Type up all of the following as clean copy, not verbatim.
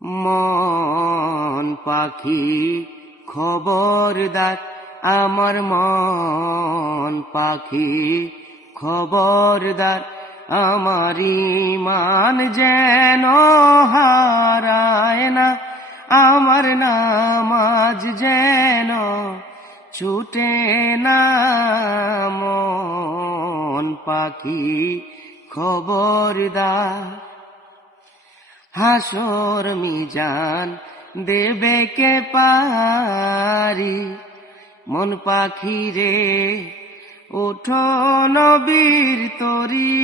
মন পাখি খবরদার, আমার মন পাখি খবরদার, আমার ঈমান যেন হারায় না, আমার নামাজ যেন ছুটে না। মন পাখি খবরদার, হাসর মিজান দেবে কে পারি, মন পাখি রে ওঠো নবীর তরি।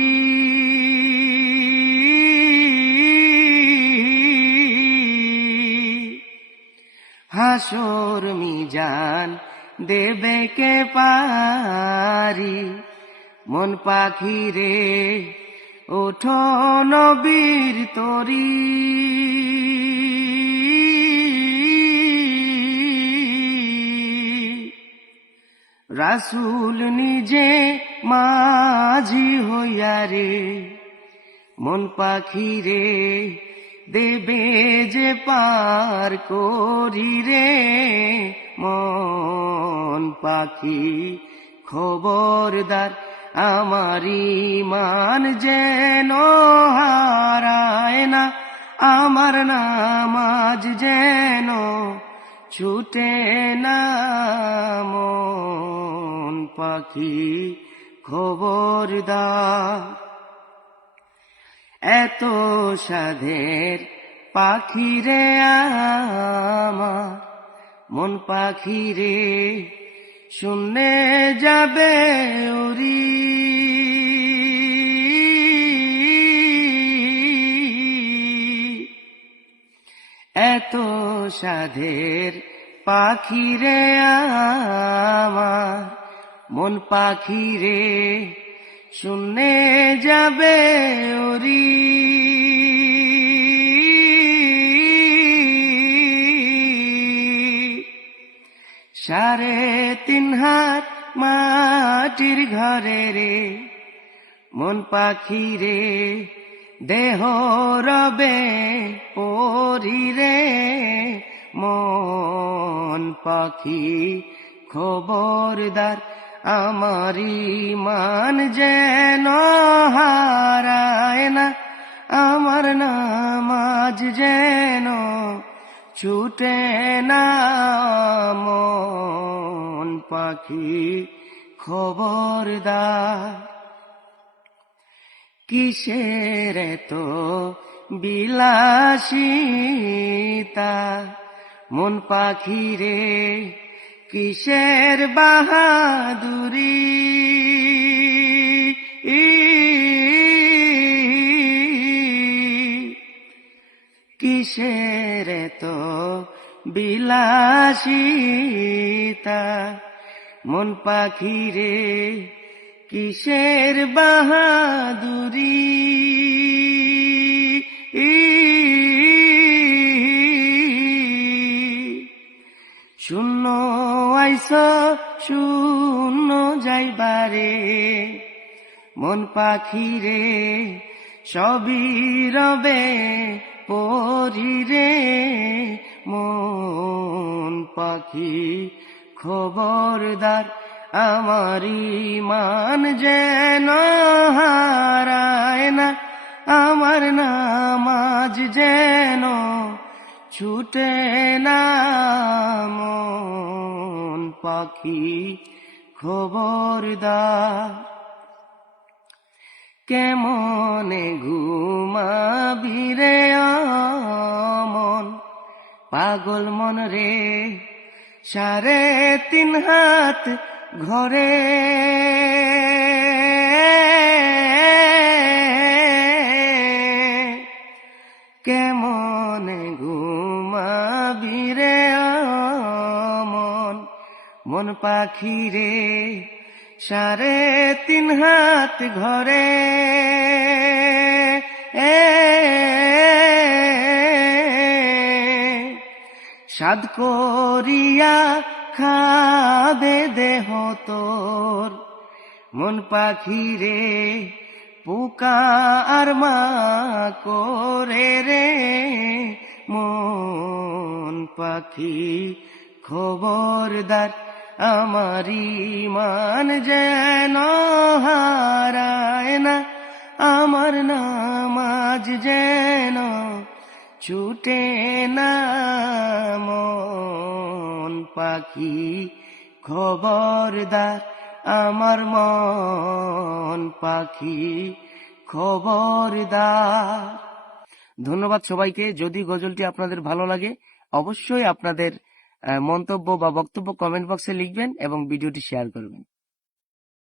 হাসর মিজান দেবে কে পারি, মন পাখি রে ওঠো নবীর তরি। রাসূল নিজে মাঝি হইয়া রে, মন পাখি রে দেবে যে পার করি রে। মন পাখি খবরদার, আমার ঈমান যেন হারায় না, আমার নামাজ যেন ছুটে না। মন পাখি খবরদার, এত সাধের পাখি রে আমার, মন পাখি রে শূন্যে যাবে উড়ি। এত সাধের পাখি রে আমার, মন পাখি রে শূন্যে যাবে উড়ি। সাড়ে 3 হাত মাটির ঘরে রে, মন পাখি রে দেহ রবে পরি রে। মন পাখি খবরদার, আমার ঈমান যেন হারায় না, আমার নামাজ যেন ছুটে না। মন পাখি খবরদার, কিসের তো বিলাসিতা, মন পাখি রে কিসের বাহাদুরি। কিসের তো বিলাসিতা, মন পাখি রে কিসের বাহাদুরি। শূন্য আইস শূন্য যাইবারে, মন পাখি রে সবই রবে পরি রে। মন পাখি খবরদার, আমার ঈমান যেন হারায় না, আমার নামাজ যেন ছুটে না। মন পাখি খবরদার, কেমনে ঘুমাবি রে মন পাগল মন রে, 3.5 হাত ঘরে। কেমনে ঘুমাবি রে মন, মন পাখি রে 3.5 হাত ঘরে। সাদ করিয়া খাবে দেহ তোর, মন পাখি রে পোকা আর মা করে রে। পাখি খবরদার, আমার ইমান যেন হারায় না, আমার নামাজ যেন ছুটে না। মন পাখি খবরদার, আমার মন পাখি খবরদার। ধন্যবাদ সবাইকে। যদি গজলটি আপনাদের ভালো লাগে অবশ্যই আপনাদের মন্তব্য বা বক্তব্য কমেন্ট বক্সে লিখবেন এবং ভিডিওটি শেয়ার করবেন।